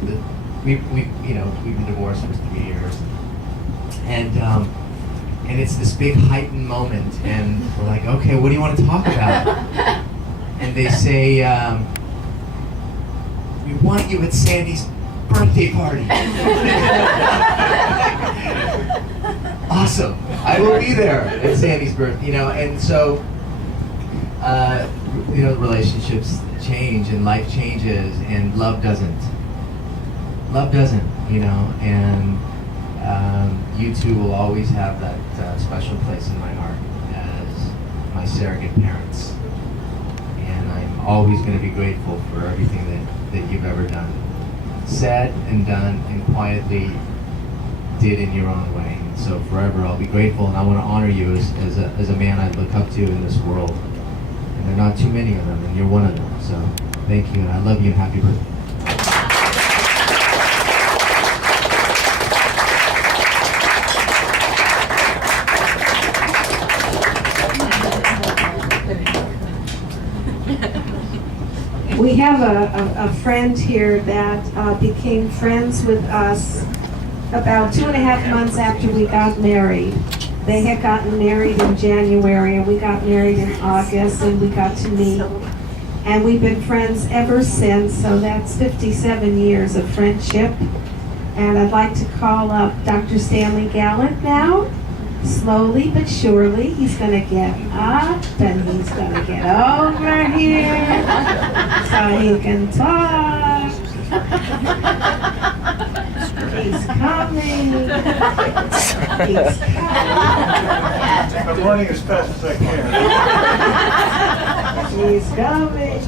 we've been divorced for 3 years, and it's this big heightened moment, and we're like, okay, what do you want to talk about? And they say, we want you at Sandy's birthday party. Awesome, I will be there at Sandy's birthday, you know. And so, you know, relationships change and life changes, and love doesn't, you know. And you two will always have that special place in my heart as my surrogate parents, and I'm always going to be grateful for everything that you've ever done, said and done, and quietly did in your own way. And so forever I'll be grateful, and I want to honor you as a man I look up to in this world. And there are not too many of them, and you're one of them. So thank you, and I love you, and happy birthday. We have a friend here that became friends with us about 2.5 months after we got married. They had gotten married in January, and we got married in August, and we got to meet. And we've been friends ever since, so that's 57 years of friendship. And I'd like to call up Dr. Stanley Gallant now. Slowly but surely, he's going to get up, and he's going to get over here so he can talk. He's coming. He's coming. I'm running as fast as I can. He's coming.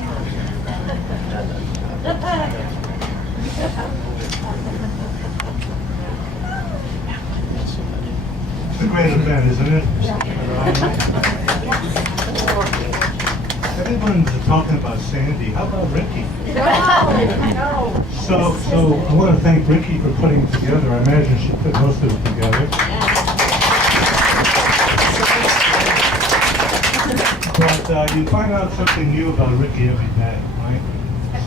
It's a great event, isn't it? everyone's talking about Sandy. How about Ricky? No. So I want to thank Ricky for putting it together. I imagine she put most of it together. But you find out something new about Ricky every day, right?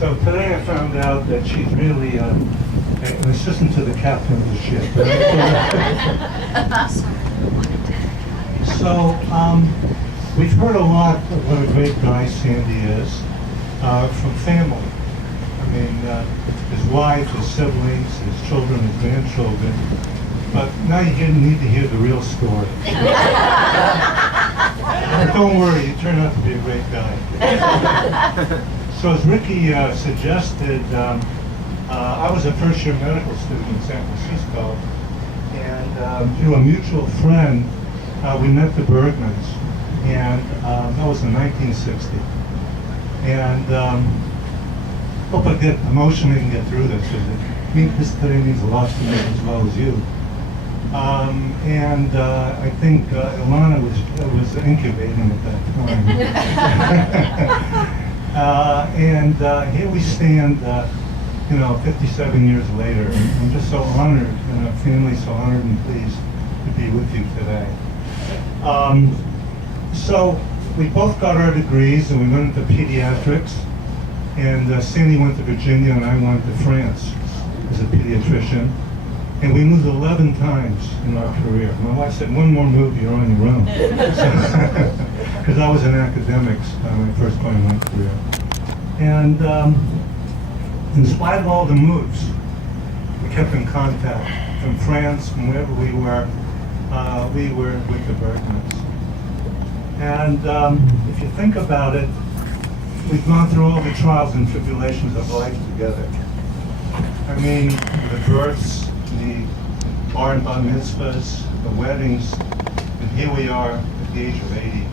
So today I found out that she's really an assistant to the captain of the ship. So we've heard a lot of what a great guy Sandy is from family. I mean, his wife, his siblings, his children, his grandchildren. But now you need to hear the real story. But don't worry, you turn out to be a great guy. So as Ricky suggested, I was a first-year medical student in San Francisco, and through a mutual friend, we met the Bergmans, and that was in 1960. And hope I get emotionally and get through this, because this today means a lot to me as well as you. I think Ilana was incubating at that time. Here we stand, 57 years later. I'm just so honored, and our family's so honored and pleased to be with you today. So we both got our degrees, and we went into pediatrics. And Sandy went to Virginia, and I went to France as a pediatrician. And we moved 11 times in our career. My wife said, one more move, you're on your own. Because I was in academics when I first went in my career. And in spite of all the moves, we kept in contact. From France, from wherever we were with the Bergmans. And if you think about it, we've gone through all the trials and tribulations of life together. I mean, the births, the bar and bat mitzvahs, the weddings, and here we are at the age of 80.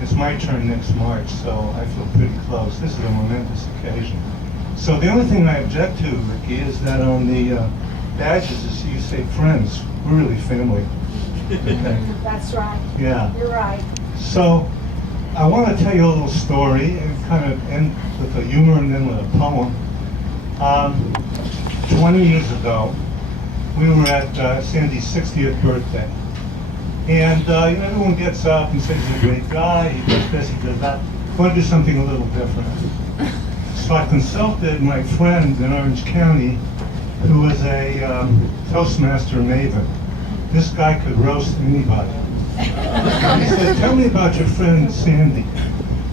It's my turn next March, so I feel pretty close. This is a momentous occasion. So the only thing I object to, Ricky, is that on the badges you say friends. We're really family. Okay. That's right. Yeah. You're right. So I want to tell you a little story and kind of end with a humor and then with a poem. 20 years ago, we were at Sandy's 60th birthday. And everyone gets up and says he's a great guy, he does this, he does that. I want to do something a little different. So I consulted my friend in Orange County, who was a Toastmaster maven. This guy could roast anybody. He said, tell me about your friend Sandy.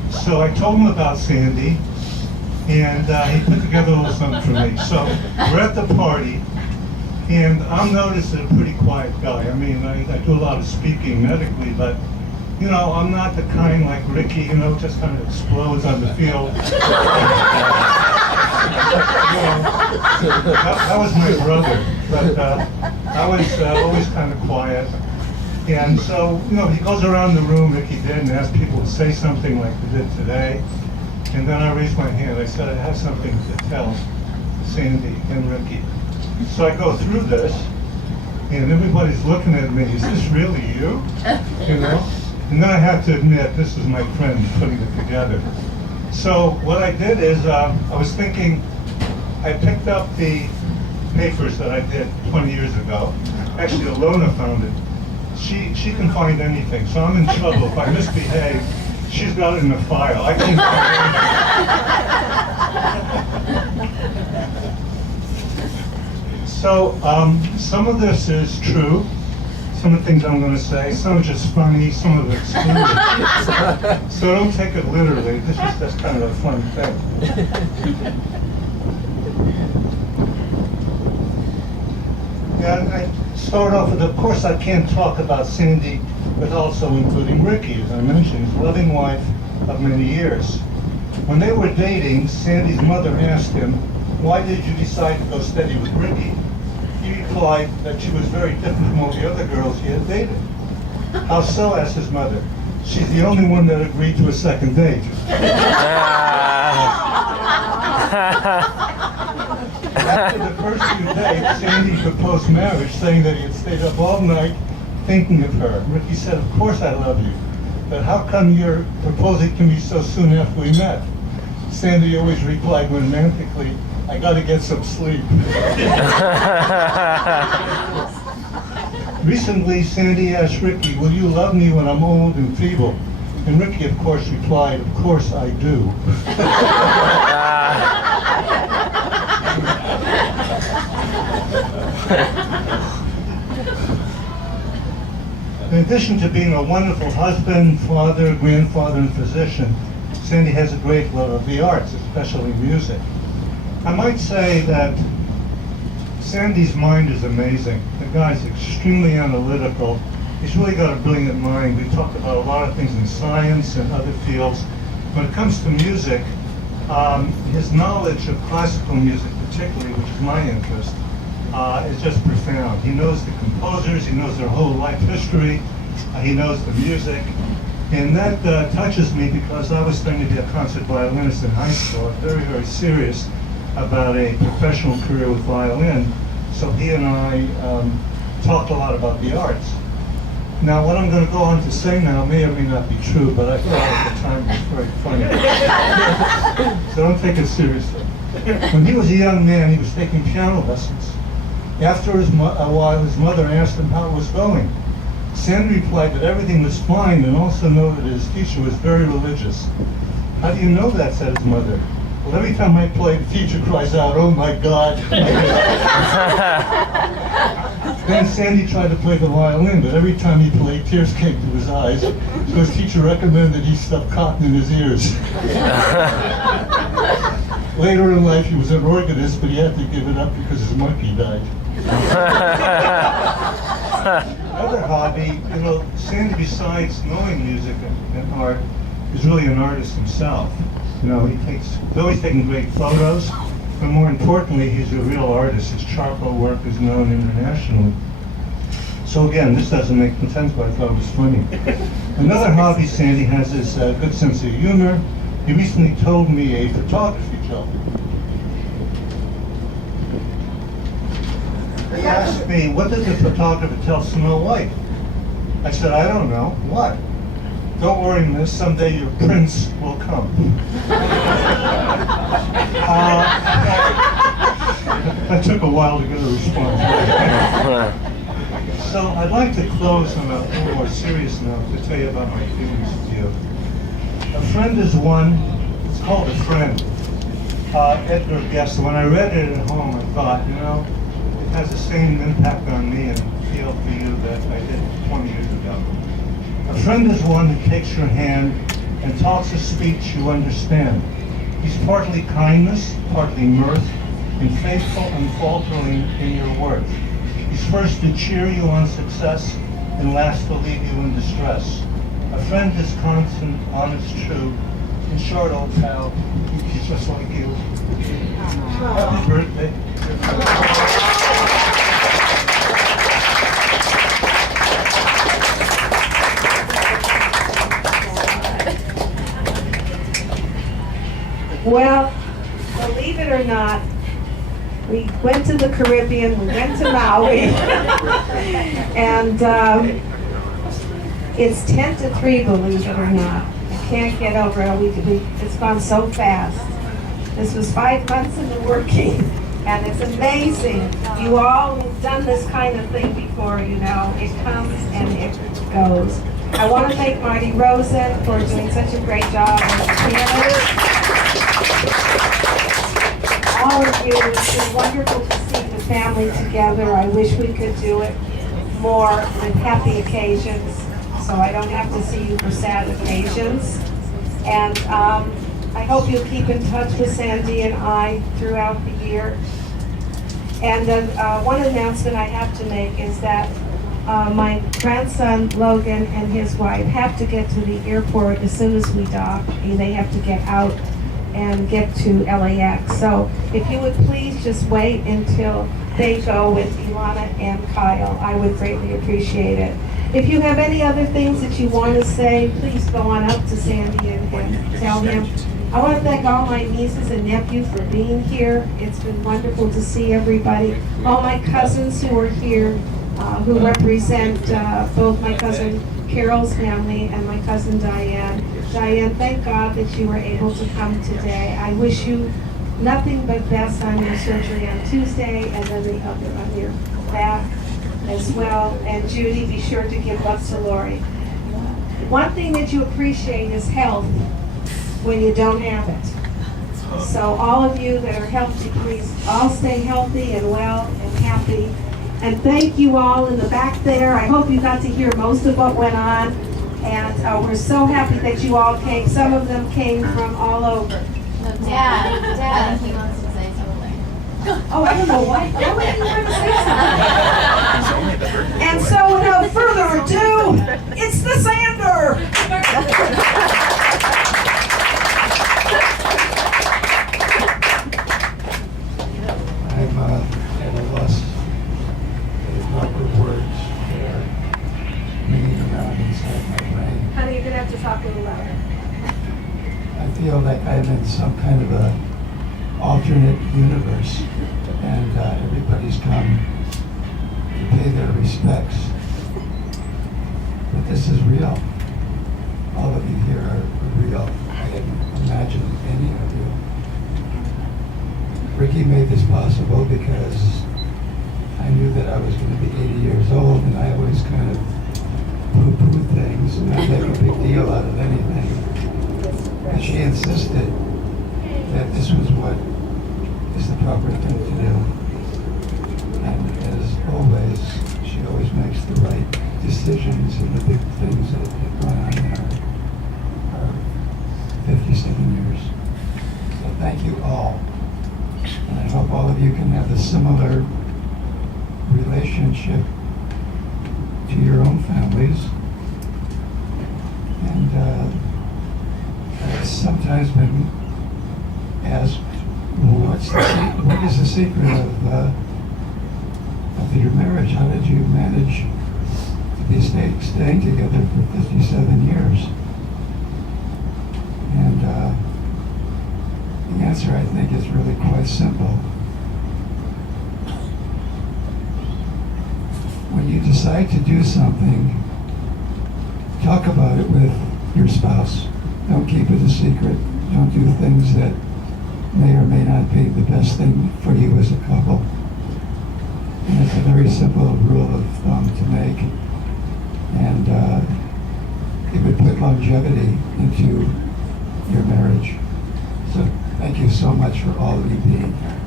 So I told him about Sandy, and he put together a little something for me. So we're at the party, and I'm noticed a pretty quiet guy. I mean, I do a lot of speaking medically, but I'm not the kind like Ricky, just kind of explodes on the field. That was my brother, but I was always kind of quiet. And so, he goes around the room, Ricky did, and asked people to say something like we did today. And then I raised my hand. I said, I have something to tell Sandy and Ricky. So I go through this, and everybody's looking at me. Is this really you? And then I have to admit, this is my friend putting it together. So what I did is, I was thinking, I picked up the papers that I did 20 years ago. Actually, Ilona found it. She can find anything, so I'm in trouble. If I misbehave, she's got it in the file. I can't find anything. So some of this is true. Some of the things I'm going to say, some are just funny, some of it's excluded. So don't take it literally. This is just kind of a fun thing. And I start off with, of course, I can't talk about Sandy, but also including Ricky, as I mentioned, his loving wife of many years. When they were dating, Sandy's mother asked him, "Why did you decide to go steady with Ricky?" He replied that she was very different from all the other girls he had dated. How so? Asked his mother. She's the only one that agreed to a second date. After the first few dates, Sandy proposed marriage, saying that he had stayed up all night thinking of her. Ricky said, "Of course I love you. but how come you're proposing to me so soon after we met? Sandy always replied romantically, I gotta get some sleep. Recently, Sandy asked Ricky, will you love me when I'm old and feeble? And Ricky, of course, replied, of course I do. In addition to being a wonderful husband, father, grandfather, and physician, Sandy has a great love of the arts, especially music. I might say that Sandy's mind is amazing. The guy's extremely analytical. He's really got a brilliant mind. We talked about a lot of things in science and other fields. When it comes to music, his knowledge of classical music particularly, which is my interest, is just profound. He knows the composers, he knows their whole life history, he knows the music, and that touches me because I was going to be a concert violinist in high school. I'm very, very serious about a professional career with violin, so he and I talked a lot about the arts. Now, what I'm going to go on to say now may or may not be true, but I thought at the time it was very funny. So don't take it seriously. When he was a young man, he was taking piano lessons. After a while, his mother asked him how it was going. Sandy replied that everything was fine and also noted that his teacher was very religious. How do you know that, said his mother. Well, every time I play, the teacher cries out, oh my God. Then Sandy tried to play the violin, but every time he played, tears came to his eyes. So his teacher recommended he stuff cotton in his ears. Later in life, he was an organist, but he had to give it up because his monkey died. Another hobby, Sandy, besides knowing music and art, is really an artist himself. He's always taking great photos, but more importantly, he's a real artist. His charcoal work is known internationally. So again, this doesn't make sense, but I thought it was funny. Another hobby Sandy has is a good sense of humor. He recently told me a photography joke. He asked me, what did the photographer tell Snow White? I said, I don't know. What? Don't worry, miss, someday your prince will come. That took a while to get a response. So I'd like to close on a little more serious note to tell you about my feelings with you. A friend is one, it's called A Friend. Edgar Guest. When I read it at home, I thought, it has the same impact on me and feel for you that I did 20 years ago. A friend is one who takes your hand and talks a speech you understand. He's partly kindness, partly mirth, and faithful and faltering in your worth. He's first to cheer you on success and last to leave you in distress. A friend is constant, honest, true. In short, old pal, he's just like you. Happy birthday. Well, believe it or not, we went to the Caribbean, we went to Maui, and it's 10 to 3, believe it or not. I can't get over it. It's gone so fast. This was 5 months in the working, and it's amazing. You all have done this kind of thing before, It comes and it goes. I want to thank Marty Rosen for doing such a great job as a pianist. All of you, it's been wonderful to see the family together. I wish we could do it more with happy occasions, so I don't have to see you for sad occasions. And I hope you'll keep in touch with Sandy and I throughout the year. And then one announcement I have to make is that my grandson Logan and his wife have to get to the airport as soon as we dock. They have to get out and get to LAX. So if you would please just wait until they go with Ilana and Kyle, I would greatly appreciate it. If you have any other things that you want to say, please go on up to Sandy and tell him. I want to thank all my nieces and nephews for being here. It's been wonderful to see everybody. All my cousins who are here, who represent both my cousin Carol's family and my cousin Diane. Diane, thank God that you were able to come today. I wish you nothing but best on your surgery on Tuesday and then the other on your back as well. And Judy, be sure to give love to Lori. One thing that you appreciate is health when you don't have it. So all of you that are healthy, please all stay healthy and well and happy. And thank you all in the back there. I hope you got to hear most of what went on. And we're so happy that you all came. Some of them came from all over. Dad, he wants to say something. Oh, I don't know why. Why would you want to say something? And so without further ado, it's the Sander. I'm at a loss. There's proper words that are ringing around inside my brain. Honey, you're going to have to talk a little louder. I feel like I'm in some kind of a alternate universe, and everybody's come to pay their respects. But this is real. All of you here are real. I didn't imagine any of you. Ricky made this possible because I knew that I was going to be 80 years old, and I always kind of poo-poo things and not make a big deal out of anything. And she insisted that this was what is the proper thing to do. And as always, she always makes the right decisions, and the big things that have gone on in our 57 years. So thank you all. And I hope all of you can have a similar relationship to your own families. And I've sometimes been asked, well, what is the secret of your marriage? How did you manage to be staying together for 57 years? And the answer, I think, is really quite simple. When you decide to do something, talk about it with your spouse. Don't keep it a secret. Don't do things that may or may not be the best thing for you as a couple. And it's a very simple rule of thumb to make. And it would put longevity into your marriage. So thank you so much for all of you being here.